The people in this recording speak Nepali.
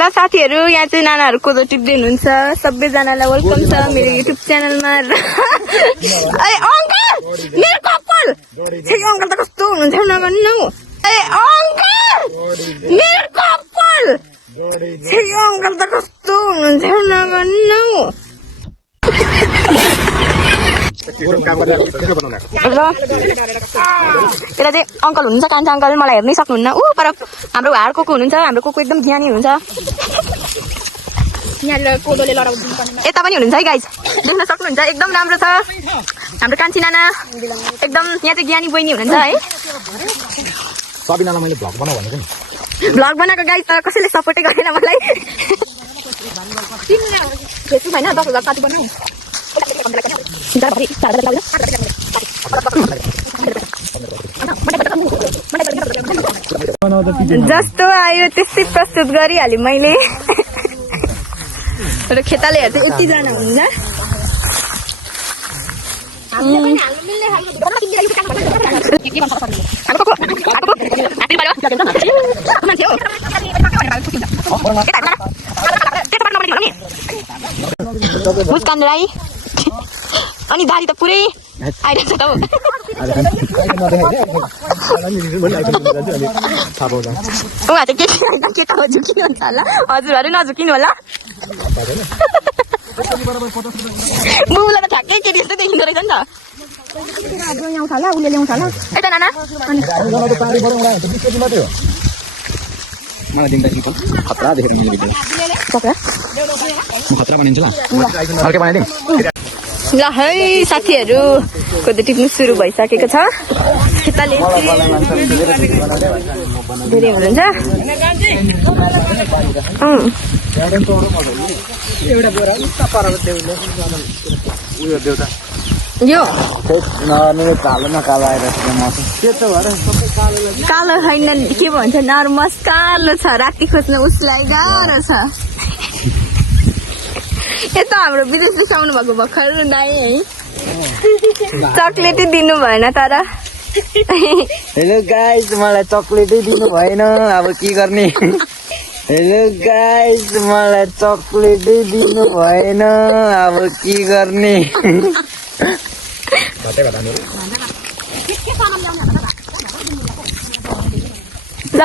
ल साथीहरु यहाँ चाहिँ नानाहरु कोदो टिप्दै हुनुहुन्छ सबैजनालाई वेलकम छ मेरो युट्युब च्यानलमा ए अंकल मेरो कपाल छे अंकल त कस्तो हुनुहुन्छ नभन्नु ए अंकल मेरो कपाल छे अंकल त कस्तो हुनुहुन्छ नभन्नु यता चाहिँ अंकल हुनुहुन्छ कान्छा अंकल मलाई हेर्नै सक्नुहुन्न उ पर हाम्रो हार कोको हुनुहुन्छ हाम्रो कोको एकदम ज्ञानी हुनुहुन्छ यहाँले कोदोले लडाउँदिनु पर्ने यता पनि हुनुहुन्छ है गाइस देख्न सक्नुहुन्छ एकदम राम्रो छ हाम्रो कान्छी नाना एकदम यहाँ चाहिँ ज्ञानी बहिनी हुनुहुन्छ है सबिनालाई मैले भ्लग बनाऊ भनेको नि भ्लग बनाएको गाइस तर कसैले सपोर्टै गरेन मलाई फेसबुक हैन 10,000 साथी बनाऊ जस्तो आयो त्यस्तै प्रस्तुत गरिहालेँ मैले र खेतालेहरू चाहिँ यतिजना हुन्छ मुस्कान राई अनि दारी त पुरै आइरहेछ त उहाँ चाहिँ के त झुकिनु हुन्छ होला हजुरहरू नझुकिनु होला बुबुलाई त ठ्याक्कै केटी जस्तै देखिँदो रहेछ नि त यता नाना खतरा देखेर मैले भिडियो खतरा बनिन्छ ल अर्कै बनाइदिउँ ल है साथीहरु कोदो टिप्नु सुरु भइसकेको छ खेताले धेरै हुनुहुन्छ यो कालो छैन के भन्छ नर्मस कालो छ राति खोज्न उसलाई गाह्रो छ यता हाम्रो विदेश देशाउनु भएको भर्खर दाइ है चक्लेटै दिनु भएन तर हेलो गाइस मलाई चक्लेटै दिनु भएन अब के गर्ने हेलो गाइस मलाई चक्लेटै दिनु भएन अब के गर्ने ल